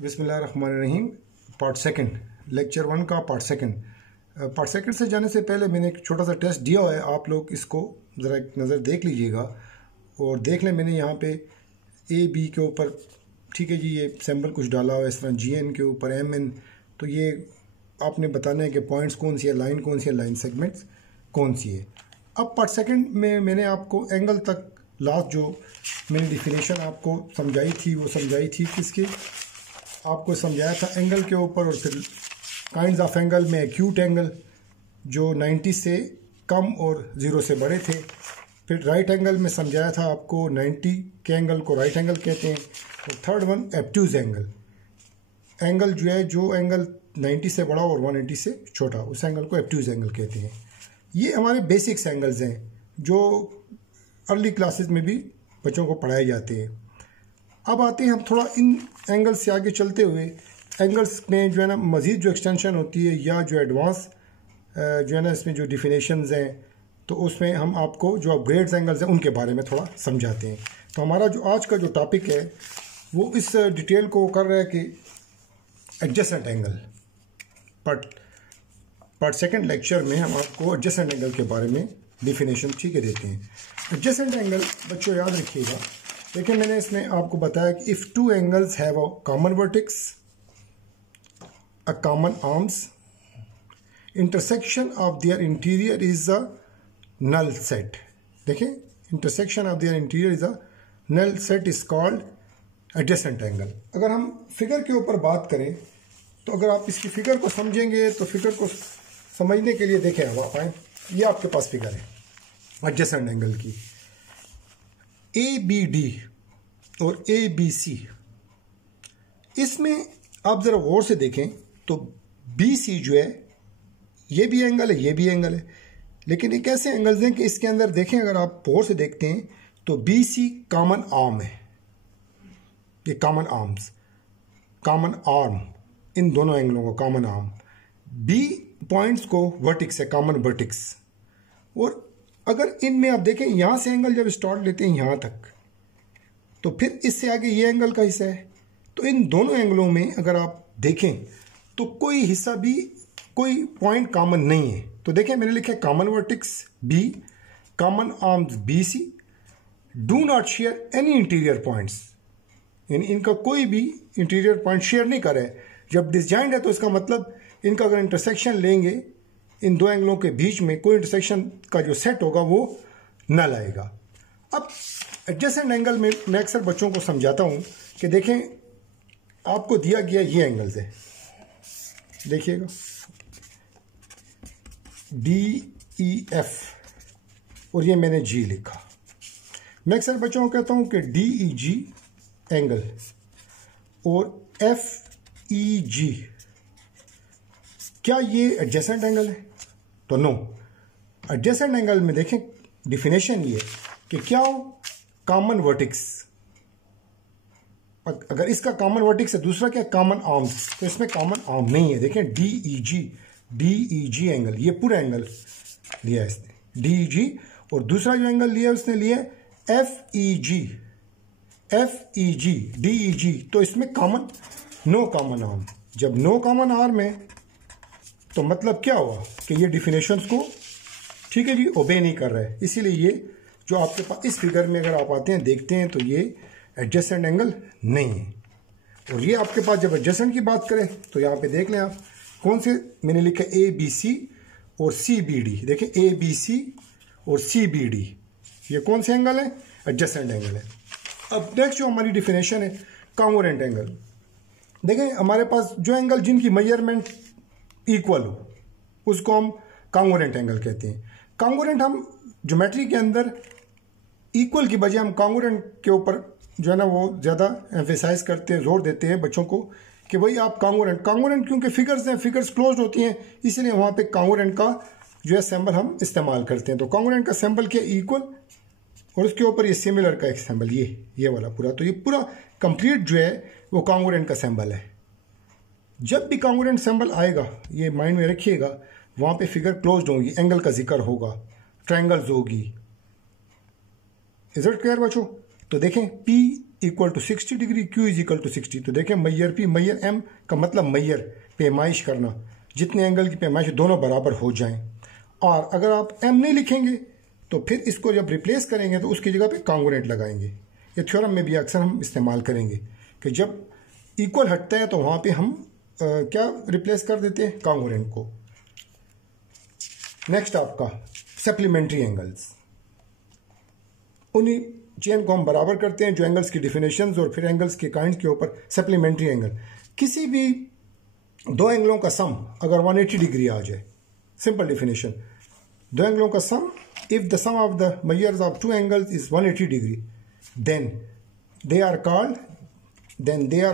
बिस्मिल्लाहिर्रहमानिर्रहीम। Part second, lecture 1 का part second से जाने से पहले मैंने एक छोटा सा टेस्ट दिया है। आप लोग इसको ज़रा एक नज़र देख लीजिएगा और देख लें। मैंने यहाँ पे ए बी के ऊपर, ठीक है जी, ये सिंबल कुछ डाला हुआ है इस तरह, जी एन के ऊपर एम एन। तो ये आपने बताना है कि पॉइंट्स कौन सी है, लाइन कौन सी है, लाइन सेगमेंट्स कौन सी है। अब पार्ट सेकंड में मैंने आपको एंगल तक लास्ट जो मैंने डिफिनेशन आपको समझाई थी, वो समझाई थी किसकी, आपको समझाया था एंगल के ऊपर। और फिर काइंड्स ऑफ एंगल में एक्यूट एंगल जो 90 से कम और 0 से बड़े थे। फिर राइट एंगल में समझाया था आपको 90 के एंगल को राइट एंगल कहते हैं। और थर्ड वन एब्ट्यूज एंगल, एंगल जो है जो एंगल 90 से बड़ा और 180 से छोटा, उस एंगल को एब्ट्यूज एंगल कहते हैं। ये हमारे बेसिक्स एंगल्स हैं जो अर्ली क्लासेस में भी बच्चों को पढ़ाए जाते हैं। अब आते हैं हम थोड़ा इन एंगल्स से आगे चलते हुए, एंगल्स में जो है ना मज़ीद जो एक्सटेंशन होती है या जो एडवांस जो है ना इसमें जो डिफिनेशंस हैं, तो उसमें हम आपको जो अपग्रेड्स एंगल्स हैं उनके बारे में थोड़ा समझाते हैं। तो हमारा जो आज का जो टॉपिक है वो इस डिटेल को कर रहा है कि adjacent angle. Part second lecture में हम आपको एडजेसेंट एंगल के बारे में डिफिनेशन ठीक है देते हैं। एडजेसेंट एंगल बच्चों याद रखिएगा, देखिए मैंने इसमें आपको बताया कि if two angles have a common vertex, a common arms, intersection of their interior is a null set. देखिए intersection of their interior is a null set is called adjacent angle. अगर हम फिगर के ऊपर बात करें तो अगर आप इसकी फिगर को समझेंगे तो फिगर को समझने के लिए देखें, अब आप आए, ये आपके पास फिगर है एडजेसेंट एंगल की। ए बी डी और ए बी सी, इसमें आप जरा गौर से देखें तो बी सी जो है ये भी एंगल है, ये भी एंगल है, लेकिन एक ऐसे एंगल्स हैं कि इसके अंदर देखें, अगर आप गौर से देखते हैं तो बी सी कॉमन आर्म है, ये कॉमन आर्म्स, कॉमन आर्म, इन दोनों एंगलों को कॉमन आर्म। बी पॉइंट्स को वर्टिक्स है, कॉमन वर्टिक्स। और अगर इनमें आप देखें यहां से एंगल जब स्टार्ट लेते हैं यहां तक, तो फिर इससे आगे ये एंगल का हिस्सा है। तो इन दोनों एंगलों में अगर आप देखें तो कोई हिस्सा भी, कोई पॉइंट कॉमन नहीं है। तो देखें मैंने लिखा है common vertex B, common arms B C, do not share any interior points, यानी इनका कोई भी इंटीरियर पॉइंट शेयर नहीं कर रहा है। जब डिसजॉइंट है तो इसका मतलब इनका अगर इंटरसेक्शन लेंगे, इन दो एंगलों के बीच में कोई इंटरसेक्शन का जो सेट होगा वो नल आएगा। अब एडजेसेंट एंगल में मैं अक्सर बच्चों को समझाता हूं कि देखें आपको दिया गया ये एंगल्स है, देखिएगा डी ई एफ, और ये मैंने जी लिखा। मैं अक्सर बच्चों को कहता हूं कि डी ई जी एंगल और एफ ई जी, क्या ये एडजेसेंट एंगल है? तो नो। एडजेसेंट एंगल में देखें डिफिनेशन ये कि क्या हो, कॉमन वर्टिक्स। अगर इसका कॉमन वर्टिक्स है, दूसरा क्या, कॉमन आर्म्स, तो इसमें कॉमन आर्म नहीं है। देखें डी ई जी एंगल, ये पूरा एंगल लिया इसने डी ई जी, और दूसरा जो एंगल लिया उसने लिया F E G D E जी। तो इसमें कॉमन, नो कॉमन आर्म। जब नो कॉमन आर्म है तो मतलब क्या हुआ कि ये डिफिनेशंस को, ठीक है जी, ओबे नहीं कर रहा है। इसीलिए ये जो आपके पास इस फिगर में अगर आप आते हैं देखते हैं तो ये एडजेसेंट एंगल नहीं है। और ये आपके पास जब एडजेसेंट की बात करें तो यहाँ पे देख लें आप कौन से, मैंने लिखा ए बी सी और सी बी डी। देखें ए बी सी और सी बी डी, ये कौन से एंगल है, एडजेसेंट एंगल है। अब नेक्स्ट जो हमारी डिफिनेशन है कॉन्ग्रुएंट एंगल। देखें हमारे पास जो एंगल जिनकी मेजरमेंट इक्वल हो उसको हम कॉन्ग्रुएंट एंगल कहते हैं। कॉन्ग्रुएंट हम ज्योमेट्री के अंदर इक्वल की बजाय हम कॉन्ग्रुएंट के ऊपर जो है ना वो ज़्यादा एम्फेसाइज करते हैं, जोर देते हैं बच्चों को कि भाई आप कॉन्ग्रुएंट क्योंकि फिगर्स हैं, फिगर्स क्लोज होती हैं, इसलिए वहाँ पे कॉन्ग्रुएंट का जो है सिंबल हम इस्तेमाल करते हैं। तो कॉन्ग्रुएंट का सिंबल क्या, इक्वल, और उसके ऊपर ये सिमिलर का एक सिंबल, ये वाला पूरा। तो ये पूरा कंप्लीट जो है वो कॉन्ग्रुएंट का सिंबल है। जब भी कॉन्ग्रुएंट सिंबल आएगा, ये माइंड में रखिएगा, वहां पे फिगर क्लोज्ड होगी, एंगल का जिक्र होगा, ट्रायंगल्स होगी। इज इट क्लियर बच्चों? तो देखें P equal to 60 degree, Q is equal to 60। तो देखें मैयर P, मैयर M का मतलब मैयर पैमाइश करना, जितने एंगल की पैमाइश दोनों बराबर हो जाएं। और अगर आप M नहीं लिखेंगे तो फिर इसको जब रिप्लेस करेंगे तो उसकी जगह पे कॉन्ग्रुएंट लगाएंगे। ये थ्योरम में भी अक्सर हम इस्तेमाल करेंगे कि जब इक्वल हटता है तो वहाँ पे हम क्या रिप्लेस कर देते हैं, कॉन्ग्रुएंट को। नेक्स्ट आपका सप्लीमेंट्री एंगल्स, उन्हीं चेन को हम बराबर करते हैं जो एंगल्स की डिफिनेशंस और फिर एंगल्स के काइंड के ऊपर। सप्लीमेंट्री एंगल, किसी भी दो एंगलों का सम अगर 180 डिग्री आ जाए, सिंपल डिफिनेशन, दो एंगलों का sum, if the sum of the measures of two angles is 180 degree then they are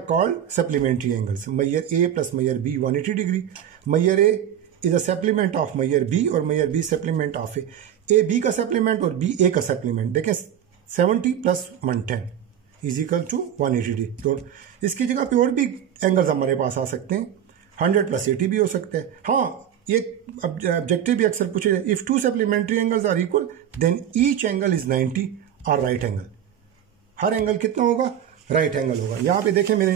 called supplementary angles. Measure A plus measure B 180 degree, measure A is a supplement of measure B और measure B supplement of A B का supplement और B A का supplement. देखें 70 plus 110 is equal to 180 degree. तो इसकी जगह पे और भी एंगल्स हमारे पास आ सकते हैं, 100 प्लस 80 भी हो सकता है। हाँ, ये ऑब्जेक्टिव भी अक्सर पूछे जाए, if two supplementary angles are equal then each angle is 90 और राइट एंगल। हर एंगल कितना होगा, राइट एंगल होगा। यहाँ पे देखें मैंने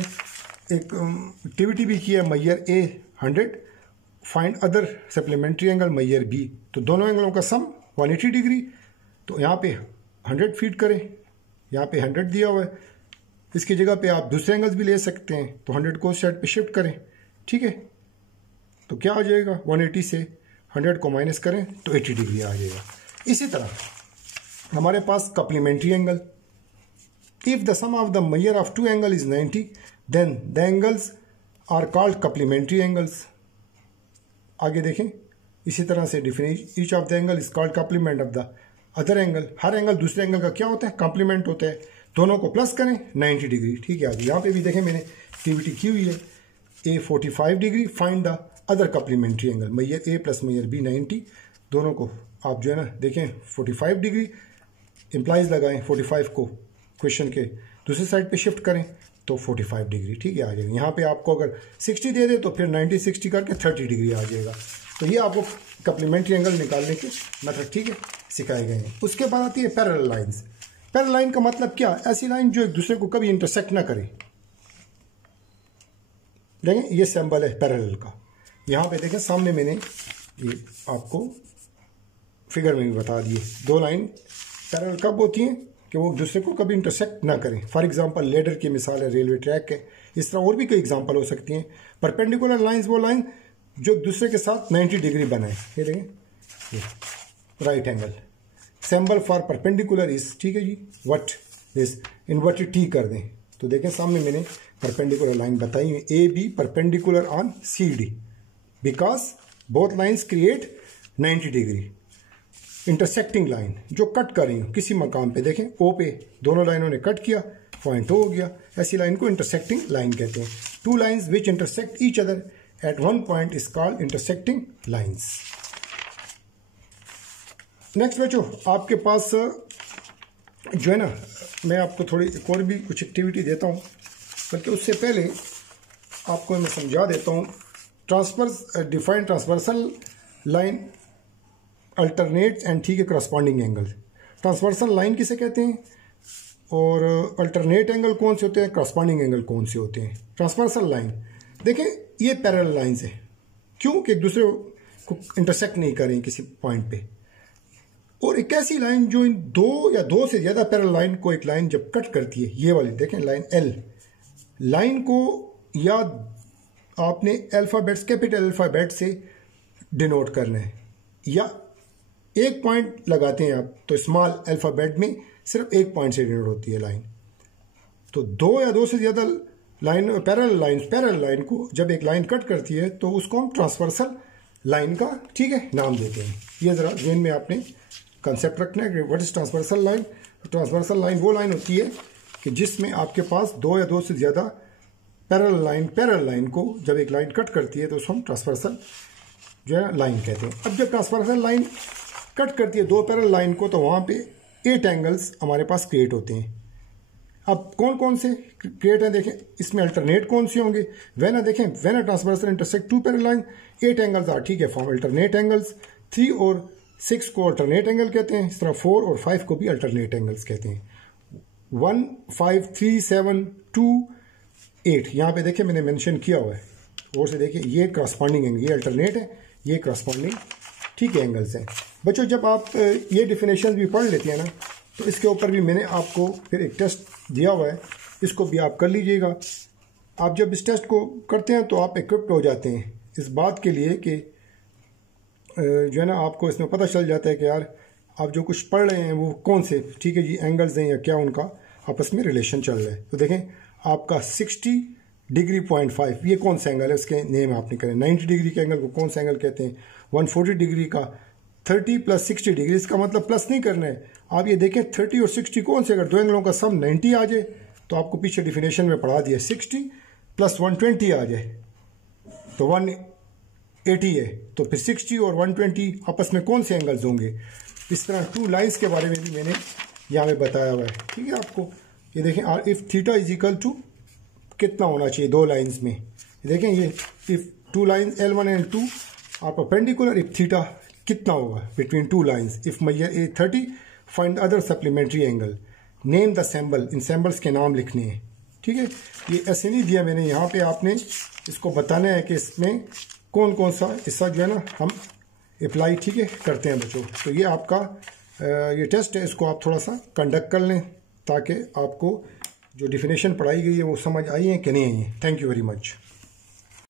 एक एक्टिविटी भी की है, measure A 100, find other supplementary angle measure B। तो दोनों एंगलों का सम 180 डिग्री, तो यहाँ पे 100 फीट करें, यहाँ पे 100 दिया हुआ है, इसकी जगह पे आप दूसरे एंगल्स भी ले सकते हैं। तो 100 को साइड पे शिफ्ट करें, ठीक है, तो क्या आ जाएगा, 180 से 100 को माइनस करें तो 80 डिग्री आ जाएगा। इसी तरह हमारे पास complementary angle, if the sum of the measure of two angle is 90 then the angles are called complementary angles. आगे देखें, इसी तरह से definition, each of the angle is called complement of the other angle. हर angle दूसरे angle का क्या होता है, कॉम्प्लीमेंट होता है। दोनों को प्लस करें 90 डिग्री, ठीक है। आगे यहाँ पे भी देखें मैंने एक्टिविटी की हुई है, A 45 degree, find the other complementary angle. मैयर A प्लस मैयर B 90, दोनों को आप जो है ना देखें 45 डिग्री इंप्लाइज लगाएं, 45 को क्वेश्चन के दूसरी साइड पे शिफ्ट करें तो 45 डिग्री, ठीक है, आ जाएगा। यहाँ पे आपको अगर 60 दे दे तो फिर 90 60 करके 30 डिग्री आ जाएगा। तो ये आपको कप्लीमेंट्री एंगल निकालने के मेथड, ठीक है, सिखाए गए हैं। उसके बाद आती है पैरेलल लाइंस। पैरेलल लाइन का मतलब क्या, ऐसी लाइन जो एक दूसरे को कभी इंटरसेक्ट ना करे। देखें ये सिंबल है पैरेलल का, यहाँ पे देखें सामने मैंने ये आपको फिगर में भी बता दिए। दो लाइन पैरेलल कब होती हैं कि वो एक दूसरे को कभी इंटरसेक्ट ना करें। फॉर एग्जांपल लेडर की मिसाल है, रेलवे ट्रैक है, इस तरह और भी कई एग्जांपल हो सकती हैं। परपेंडिकुलर लाइंस वो लाइन जो एक दूसरे के साथ 90 डिग्री बनाए। ये देखें, right angle symbol for perpendicular is, ठीक है जी, व्हाट इज इन्वर्टेड T कर दें तो देखें सामने मैंने परपेंडिकुलर लाइन बताई है, AB perpendicular on CD because both lines create 90 degree. Intersecting line जो कट कर रही हो किसी मकाम पे, देखें O पे दोनों लाइनों ने कट किया, पॉइंट O हो गया, ऐसी लाइन को इंटरसेक्टिंग लाइन कहते हैं। Two lines which intersect each other at one point is called intersecting lines. Next बच्चों, आपके पास जो है ना, मैं आपको थोड़ी एक और भी कुछ एक्टिविटी देता हूँ, बल्कि उससे पहले आपको मैं समझा देता हूँ। Define transversal line alternate and, ठीक है, करस्पॉन्डिंग एंगल। ट्रांसवर्सल लाइन किसे कहते हैं और अल्टरनेट एंगल कौन से होते हैं, करस्पॉन्डिंग एंगल कौन से होते हैं। ट्रांसवर्सल लाइन देखें ये पैरेलल लाइंस है, क्यों कि एक दूसरे को इंटरसेक्ट नहीं करें किसी पॉइंट पे। और एक ऐसी लाइन जो इन दो या दो से ज्यादा पैरेलल लाइन को एक लाइन जब कट करती है, ये वाली देखें लाइन L, लाइन को या आपने अल्फाबेट्स कैपिटल अल्फाबेट से डिनोट करना है, या एक पॉइंट लगाते हैं आप तो स्मॉल अल्फाबेट में सिर्फ एक पॉइंट से डिनोट होती है लाइन। तो दो या दो से ज्यादा लाइन पैरेलल लाइन को जब एक लाइन कट करती है तो उसको हम ट्रांसवर्सल लाइन का, ठीक है, नाम देते हैं। ये जरा ज़हन में आपने कंसेप्ट रखना है कि what is transversal line. Transversal line वो लाइन होती है कि जिसमें आपके पास दो या दो से ज्यादा पैरेलल लाइन को जब एक लाइन कट करती है तो उसको हम ट्रांसवर्सल जो है लाइन कहते हैं। अब जब ट्रांसवर्सल लाइन कट करती है दो पैरेलल लाइन को तो वहां पे 8 एंगल्स हमारे पास क्रिएट होते हैं। अब कौन कौन से क्रिएट हैं देखें, इसमें अल्टरनेट कौन से होंगे। When a transversal intersect two parallel line 8 angles are, ठीक है, फॉर्म अल्टरनेट एंगल्स। 3 और 6 को अल्टरनेट एंगल कहते हैं, इस तरह 4 और 5 को भी अल्टरनेट एंगल्स कहते हैं। 15372 यहाँ पे देखिए मैंने मेंशन किया हुआ है, और से देखिए ये करस्पॉन्डिंग एंगल, ये अल्टरनेट है, ये करस्पॉन्डिंग ठीक है एंगल्स हैं। बच्चों जब आप ये डिफिनेशन भी पढ़ लेते हैं ना, तो इसके ऊपर भी मैंने आपको फिर एक टेस्ट दिया हुआ है, इसको भी आप कर लीजिएगा। आप जब इस टेस्ट को करते हैं तो आप इक्विप्ड हो जाते हैं इस बात के लिए कि जो है ना आपको इसमें पता चल जाता है कि यार आप जो कुछ पढ़ रहे हैं वो कौन से ठीक है जी एंगल्स हैं या क्या उनका आपस में रिलेशन चल रहा है। तो देखें आपका 60°.5 ये कौन सा एंगल है, उसके नेम आपने करें। 90 डिग्री के एंगल को कौन सा एंगल कहते हैं, 140 डिग्री का 30 + 60 डिग्री, इसका मतलब प्लस नहीं करना है। आप ये देखें 30 और 60 कौन से, अगर दो एंगलों का सम 90 आ जाए तो आपको पीछे डिफिनेशन में पढ़ा दिया 60 + 120 आ जाए तो 180 है, तो फिर 60 और 120 आपस में कौन से एंगल्स होंगे। इस तरह 2 लाइन्स के बारे में भी मैंने यहाँ में बताया हुआ है, ठीक है आपको। ये देखें if theta is equal to कितना होना चाहिए दो लाइन्स में, देखें ये if 2 lines L1 and L2 are perpendicular, if theta कितना होगा between 2 lines, if measure A 30 find other supplementary angle, name the symbol, इन सिंबल्स के नाम लिखने हैं, ठीक है। ये ऐसे नहीं दिया मैंने, यहाँ पे आपने इसको बताना है कि इसमें कौन कौन सा हिस्सा जो है ना हम अप्लाई ठीक है करते हैं बच्चों। तो ये आपका ये टेस्ट है, इसको आप थोड़ा सा कंडक्ट कर लें ताकि आपको जो डिफिनेशन पढ़ाई गई है वो समझ आई है कि नहीं आई है। Thank you very much.